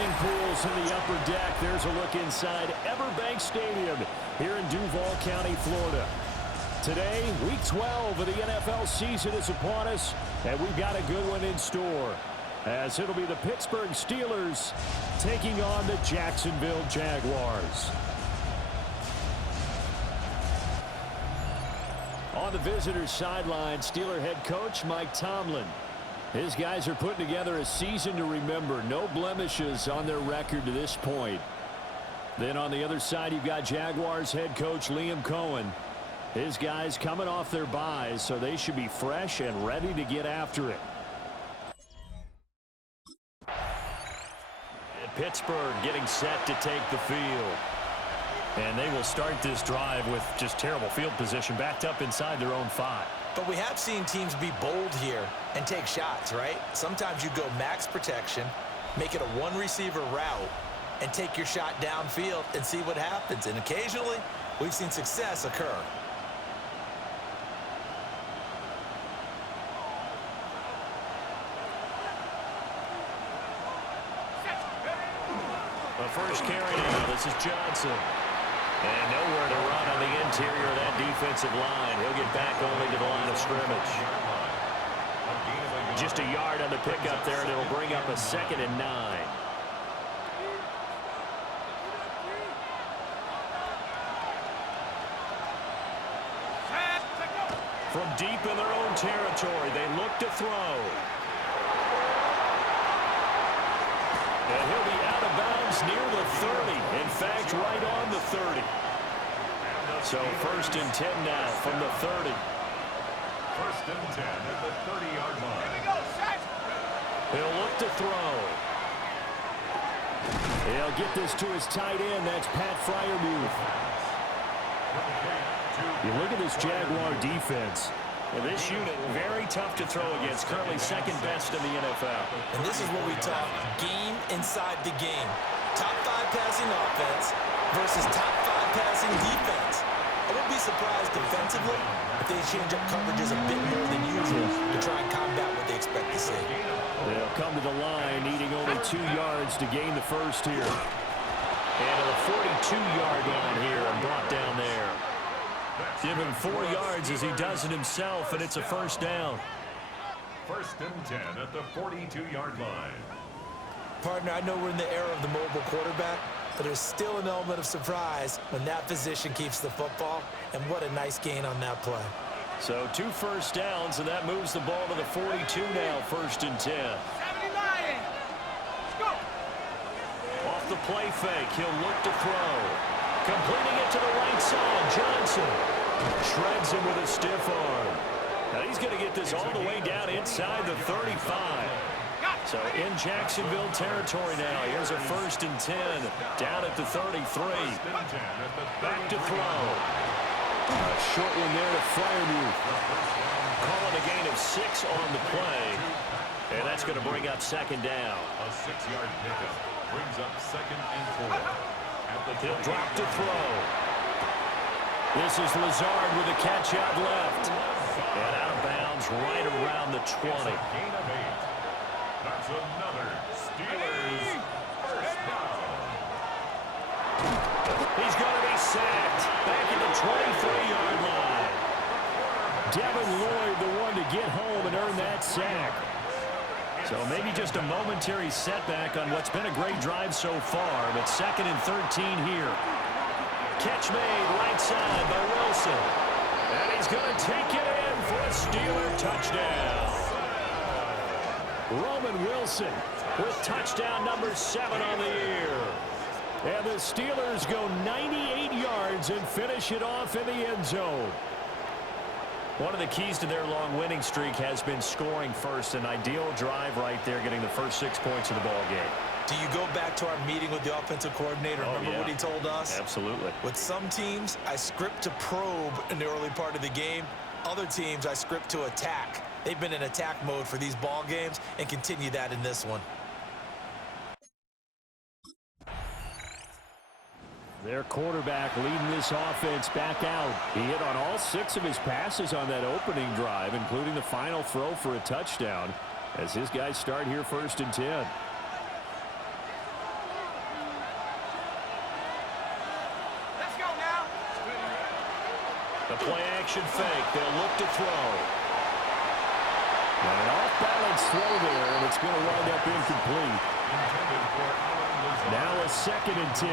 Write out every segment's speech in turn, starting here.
swimming pools in the upper deck. There's a look inside Everbank Stadium here in Duval County, Florida. Today, week 12 of the NFL season is upon us, and we've got a good one in store, as it'll be the Pittsburgh Steelers taking on the Jacksonville Jaguars. On the visitors' sideline, Steeler head coach Mike Tomlin. His guys are putting together a season to remember. No blemishes on their record to this point. Then on the other side, you've got Jaguars head coach Liam Cohen. His guys coming off their byes, so they should be fresh and ready to get after it. And Pittsburgh getting set to take the field. And they will start this drive with just terrible field position, backed up inside their own 5. But we have seen teams be bold here and take shots, right? Sometimes you go max protection, make it a one-receiver route, and take your shot downfield and see what happens. And occasionally, we've seen success occur. The first carry now. This is Johnson. And nowhere to run on the interior of that defensive line. He'll get back only to the line of scrimmage. Just a yard on the pickup there, and it'll bring up a 2nd and 9. From deep in their own territory, they look to throw. And he'll be out of bounds near the 30. In fact, right on the 30. So 1st and 10 now from the 30. 1st and 10 at the 30-yard line. He'll look to throw. He'll get this to his tight end. That's Pat Freiermuth. You look at this Jaguar defense. And this unit, very tough to throw against. Currently 2nd best in the NFL. And this is what we talk game inside the game. Top 5 passing offense versus top 5 passing defense. I wouldn't be surprised defensively if they change up coverages a bit more than usual to try and combat what they expect to see. They'll come to the line, needing only 2 yards to gain the first here. And to the 42-yard line here and brought down there. Give him 4 yards as he does it himself, and it's a 1st down. 1st and 10 at the 42-yard line. Partner, I know we're in the era of the mobile quarterback, but there's still an element of surprise when that position keeps the football, and what a nice gain on that play. So 2 first downs, and that moves the ball to the 42 now, 1st and 10. Off the play fake, he'll look to throw. Completing it to the right side, Johnson. Shreds him with a stiff arm. Now he's going to get this all the way down inside the 35. So in Jacksonville territory now. Here's a 1st and 10 down at the 33. Back to throw. A short one there to Freiermuth. Calling a gain of 6 on the play. And that's going to bring up 2nd down. A 6-yard pickup brings up 2nd and 4. He'll drop to throw. This is Lazard with a catch out left. And out of bounds right around the 20. Gain of 8. That's another Steelers first down. He's going to be sacked. Back at the 23-yard line. Devin Lloyd, the one to get home and earn that sack. So maybe just a momentary setback on what's been a great drive so far, but 2nd and 13 here. Catch made right side by Wilson. And he's going to take it in for a Steeler touchdown. Roman Wilson with touchdown number 7 on the year. And the Steelers go 98 yards and finish it off in the end zone. One of the keys to their long winning streak has been scoring first. An ideal drive right there, getting the first 6 points of the ball game. Do you go back to our meeting with the offensive coordinator? Remember what he told us? Absolutely. With some teams, I script to probe in the early part of the game. Other teams, I script to attack. They've been in attack mode for these ball games and continue that in this one. Their quarterback leading this offense back out. He hit on all 6 of his passes on that opening drive, including the final throw for a touchdown, as his guys start here 1st and 10. The play action fake. They'll look to throw. And an off-balance throw there, and it's going to wind up incomplete. Now a 2nd and 10.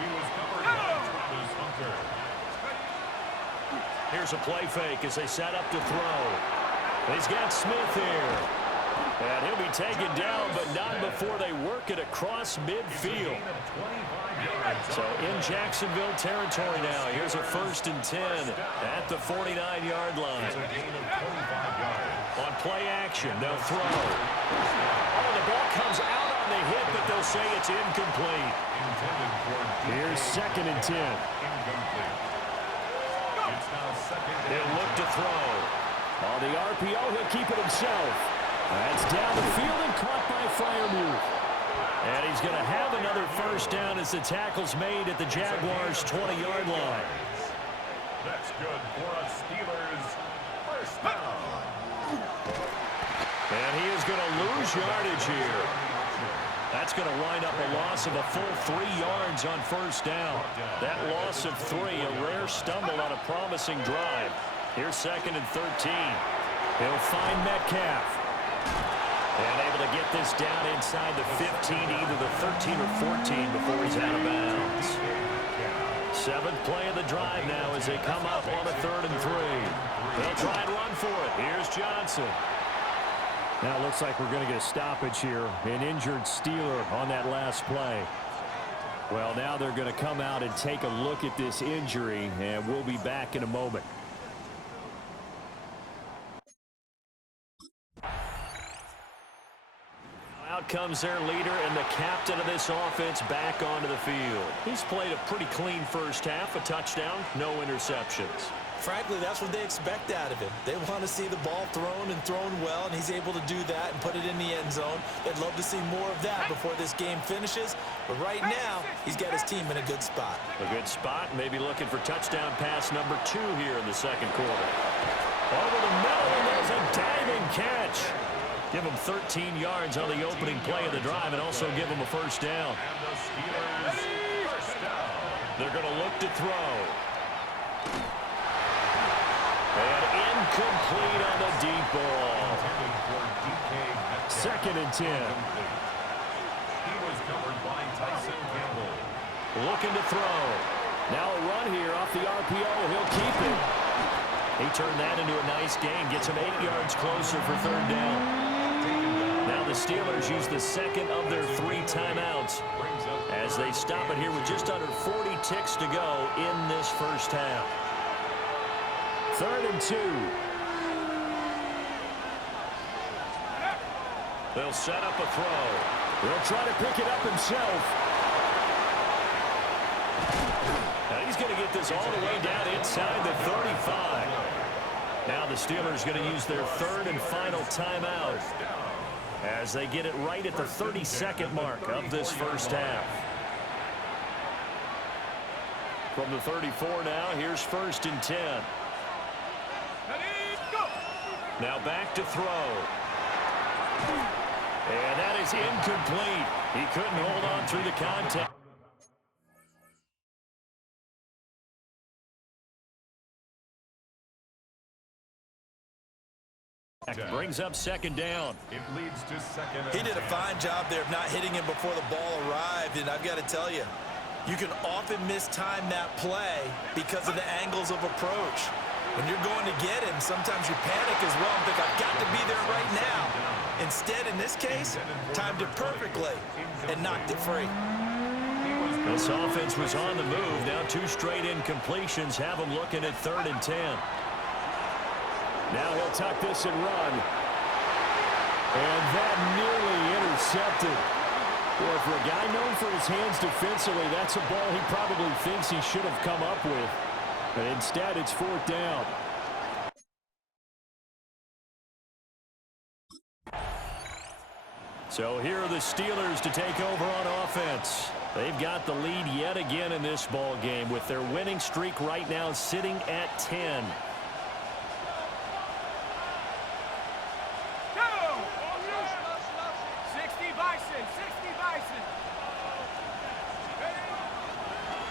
He was covered by Travis Hunter. Here's a play fake as they set up to throw. He's got Smith here. And he'll be taken down, but not before they work it across midfield. So in Jacksonville territory now. Here's a 1st and 10 at the 49-yard line. On play action, they'll throw. Oh, the ball comes out on the hit, but they'll say it's incomplete. Here's 2nd and 10. He'll look to throw. On the RPO, he'll keep it himself. That's down the field and caught by Freiermuth. And he's going to have another 1st down as the tackle's made at the Jaguars' 20-yard line. That's good for a Steelers 1st down. And he is going to lose yardage here. That's going to wind up a loss of a full 3 yards on 1st down. That loss of 3, a rare stumble on a promising drive. Here's 2nd and 13. He'll find Metcalf. And able to get this down inside the 15, either the 13 or 14 before he's out of bounds. 7th play of the drive now as they come up on a 3rd and 3. They'll try and run for it. Here's Johnson. Now it looks like we're going to get a stoppage here. An injured Steeler on that last play. Well, now they're going to come out and take a look at this injury, and we'll be back in a moment. Out comes their leader and the captain of this offense back onto the field. He's played a pretty clean 1st half, a touchdown, no interceptions. Frankly, that's what they expect out of him. They want to see the ball thrown and thrown well, and he's able to do that and put it in the end zone. They'd love to see more of that before this game finishes. But right now, he's got his team in a good spot. A good spot, maybe looking for touchdown pass number 2 here in the 2nd quarter. Over the middle, and there's a diving catch. Give him 13 yards on the opening play of the drive and also give him a 1st down. They're going to look to throw. And incomplete on the deep ball. 2nd and 10. He was covered by Tyson Campbell. Looking to throw. Now a run here off the RPO. He'll keep it. He turned that into a nice gain. Gets him 8 yards closer for 3rd down. Now the Steelers use the 2nd of their 3 timeouts as they stop it here with just under 40 ticks to go in this 1st half. 3rd and 2. They'll set up a throw. He'll try to pick it up himself. Now he's going to get this all the way down inside the 35. Now the Steelers going to use their 3rd and final timeout as they get it right at the 32nd mark of this 1st half. From the 34 now, here's 1st and 10. Now back to throw. And that is incomplete. He couldn't hold on through the contact. Brings up 2nd down. It leads to 2nd. He did a fine job there of not hitting him before the ball arrived, and I've got to tell you, you can often mistime that play because of the angles of approach. When you're going to get him, sometimes you panic as well and think, I've got to be there right now. Instead, in this case, timed it perfectly and knocked it free. This offense was on the move. Now 2 straight incompletions have them looking at 3rd and 10. Now he'll tuck this and run. And that nearly intercepted. Boy, for a guy known for his hands defensively, that's a ball he probably thinks he should have come up with. But instead, it's 4th down. So here are the Steelers to take over on offense. They've got the lead yet again in this ball game with their winning streak right now sitting at 10.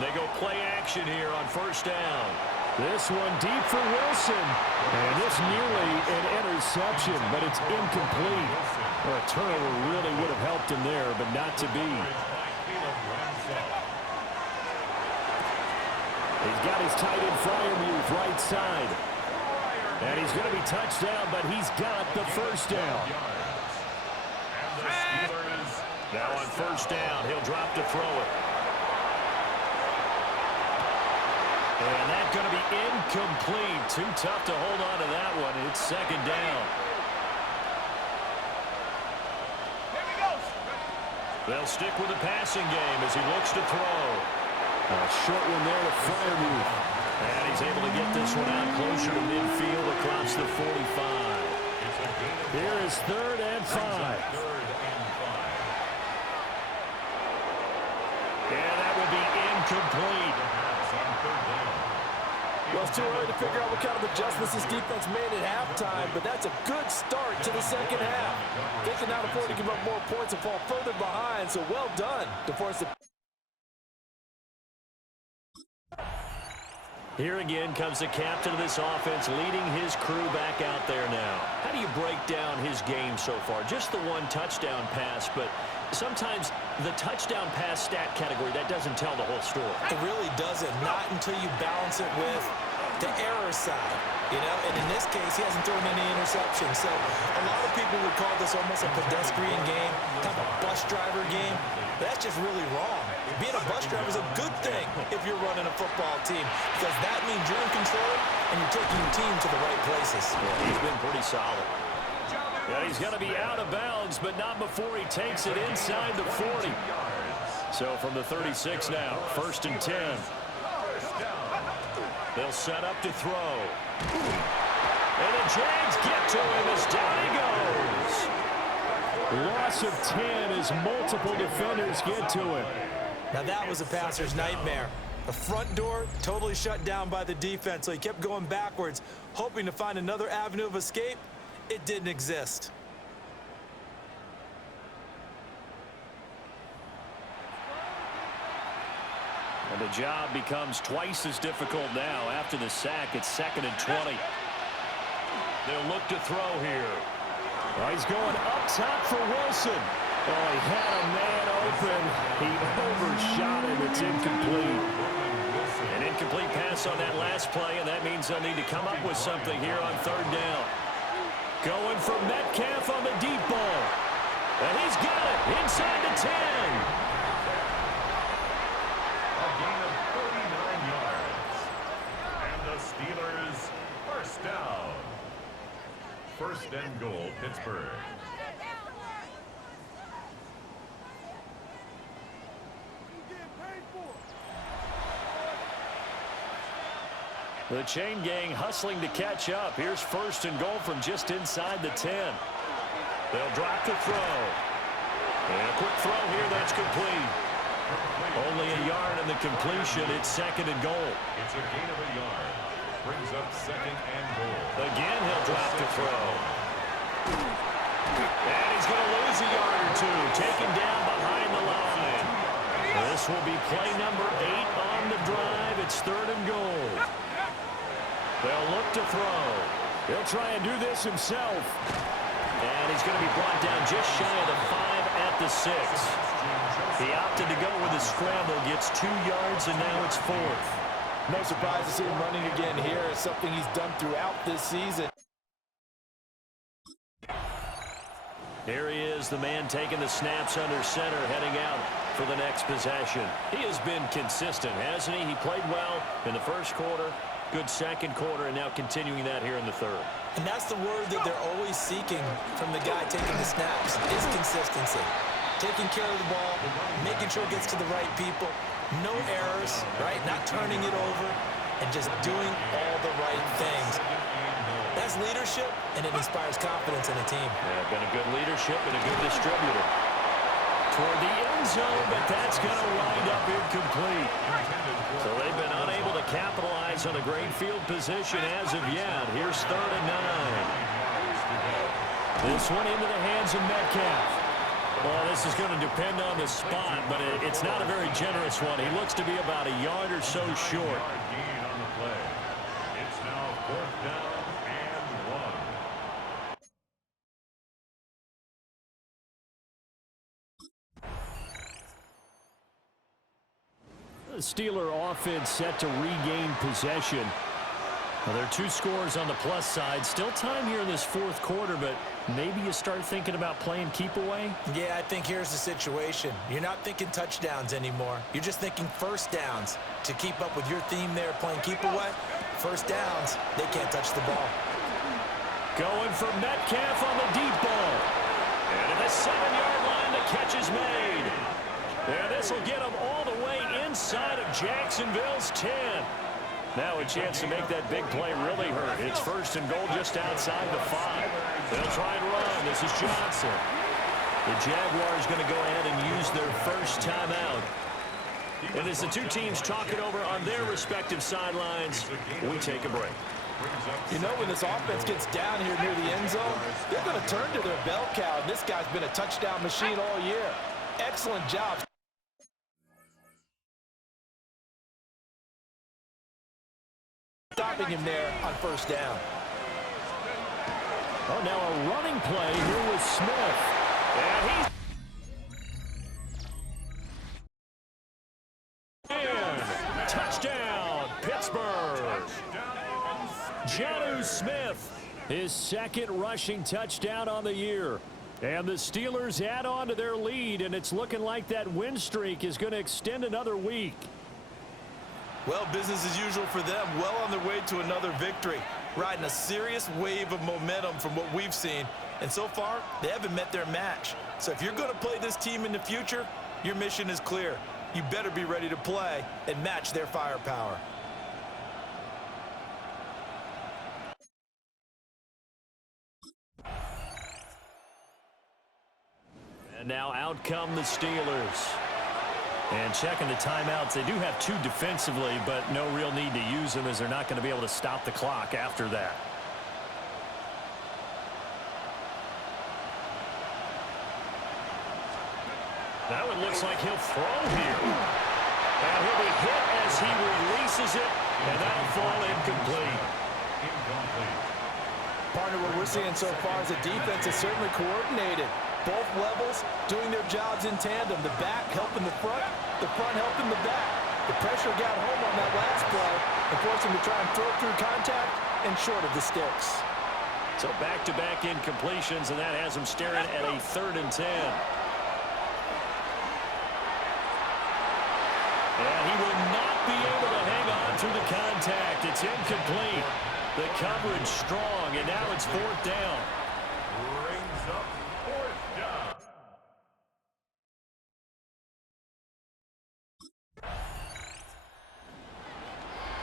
They go play action here on 1st down. This one deep for Wilson. And this nearly an interception, but it's incomplete. Well, a turnover really would have helped him there, but not to be. He's got his tight end Freiermuth right side. And he's going to be touched down, but he's got the first down. Now on first down, he'll drop to throw it. And that's going to be incomplete. Too tough to hold on to that one. It's second down. They'll stick with the passing game as he looks to throw. A short one there to Freiermuth. And he's able to get this one out closer to midfield across the 45. Here is 3rd and 5. And that will be incomplete. Well, it's too early to figure out what kind of adjustments this defense made at halftime, but that's a good start to the second half. They can now afford to give up more points and fall further behind, so well done to force the... Here again comes the captain of this offense, leading his crew back out there now. How do you break down his game so far? Just the one touchdown pass, but sometimes the touchdown pass stat category, that doesn't tell the whole story. It really doesn't, not until you balance it with the error side, you know, and in this case, he hasn't thrown any interceptions. So a lot of people would call this almost a pedestrian game, kind of a bus driver game. That's just really wrong. Being a bus driver is a good thing if you're running a football team, because that means you're in control and you're taking your team to the right places. Yeah, he's been pretty solid. Yeah, he's going to be out of bounds, but not before he takes it inside the 40. So from the 36 now, 1st and 10. They'll set up to throw. And the Jags get to him as down he goes. Loss of 10 as multiple defenders get to him. Now that was a passer's nightmare. The front door totally shut down by the defense, so he kept going backwards, hoping to find another avenue of escape. It didn't exist. And the job becomes twice as difficult now after the sack. It's 2nd and 20. They'll look to throw here. Oh, he's going up top for Wilson. Oh, he had a man open. He overshot him. It's incomplete. An incomplete pass on that last play, and that means they'll need to come up with something here on 3rd down. Going for Metcalf on the deep ball. And he's got it inside the 10. A gain of 39 yards. And the Steelers, 1st down. 1st and goal, Pittsburgh. The chain gang hustling to catch up. Here's 1st and goal from just inside the 10. They'll drop the throw. And a quick throw here, that's complete. Only a yard in the completion. It's 2nd and goal. It's a gain of a yard. Brings up 2nd and goal. Again, he'll drop the throw. And he's going to lose a yard or two. Taken down behind the line. This will be play number 8 on the drive. It's 3rd and goal. They'll look to throw. He'll try and do this himself. And he's going to be brought down just shy of the 5 at the 6. He opted to go with a scramble, gets 2 yards, and now it's 4th. No surprise to see him running again here. It's something he's done throughout this season. Here he is, the man taking the snaps under center, heading out for the next possession. He has been consistent, hasn't he? He played well in the 1st quarter, good 2nd quarter, and now continuing that here in the 3rd. And that's the word that they're always seeking from the guy taking the snaps, is consistency. Taking care of the ball, making sure it gets to the right people, no errors, right? Not turning it over, and just doing all the right things. That's leadership, and it inspires confidence in a team. Yeah, been a good leadership and a good distributor. Toward the end zone, but that's going to wind up incomplete. So they've been unable to capitalize on a great field position as of yet. Here's 3rd and 9. This one into the hands of Metcalf. Well, this is going to depend on the spot, but it's not a very generous one. He looks to be about a yard or so short. It's now 4th down and 1. The Steeler offense set to regain possession. Well, there are 2 scores on the plus side. Still time here in this 4th quarter, but maybe you start thinking about playing keep away? Yeah, I think here's the situation. You're not thinking touchdowns anymore. You're just thinking first downs. To keep up with your theme there, playing keep away, first downs, they can't touch the ball. Going for Metcalf on the deep ball. And at the 7-yard line, the catch is made. And this will get him all the way inside of Jacksonville's 10. Now a chance to make that big play really hurt. It's 1st and goal just outside the 5. They'll try and run. This is Johnson. The Jaguars going to go ahead and use their first timeout. And as the 2 teams talk it over on their respective sidelines, we take a break. You know, when this offense gets down here near the end zone, they're going to turn to their bell cow. And this guy's been a touchdown machine all year. Excellent job stopping him there on first down. Oh, now a running play here with Smith. And he's in. Touchdown, Pittsburgh. Jonnu Smith, his 2nd rushing touchdown on the year. And the Steelers add on to their lead, and it's looking like that win streak is going to extend another week. Well, business as usual for them. Well on their way to another victory. Riding a serious wave of momentum from what we've seen. And so far, they haven't met their match. So if you're going to play this team in the future, your mission is clear. You better be ready to play and match their firepower. And now out come the Steelers. And checking the timeouts, they do have 2 defensively, but no real need to use them as they're not going to be able to stop the clock after that. Now it looks like he'll throw here. And he'll be hit as he releases it, and that'll fall incomplete. Partner, what we're seeing so far is the defense is certainly coordinated. Both levels doing their jobs in tandem. The back helping the front helping the back. The pressure got home on that last play and forced him to try and throw through contact and short of the sticks. So back-to-back incompletions, and that has him staring at a 3rd and 10. And he will not be able to hang on through the contact. It's incomplete. The coverage strong, and now it's 4th down. Brings up 4th down.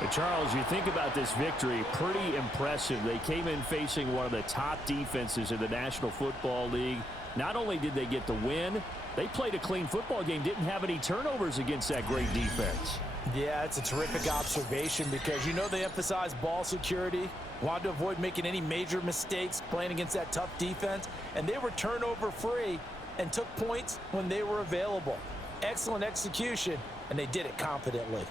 But Charles, you think about this victory, pretty impressive. They came in facing one of the top defenses in the National Football League. Not only did they get the win, they played a clean football game, didn't have any turnovers against that great defense. Yeah, it's a terrific observation because you know they emphasize ball security, wanted to avoid making any major mistakes playing against that tough defense, and they were turnover-free and took points when they were available. Excellent execution, and they did it confidently.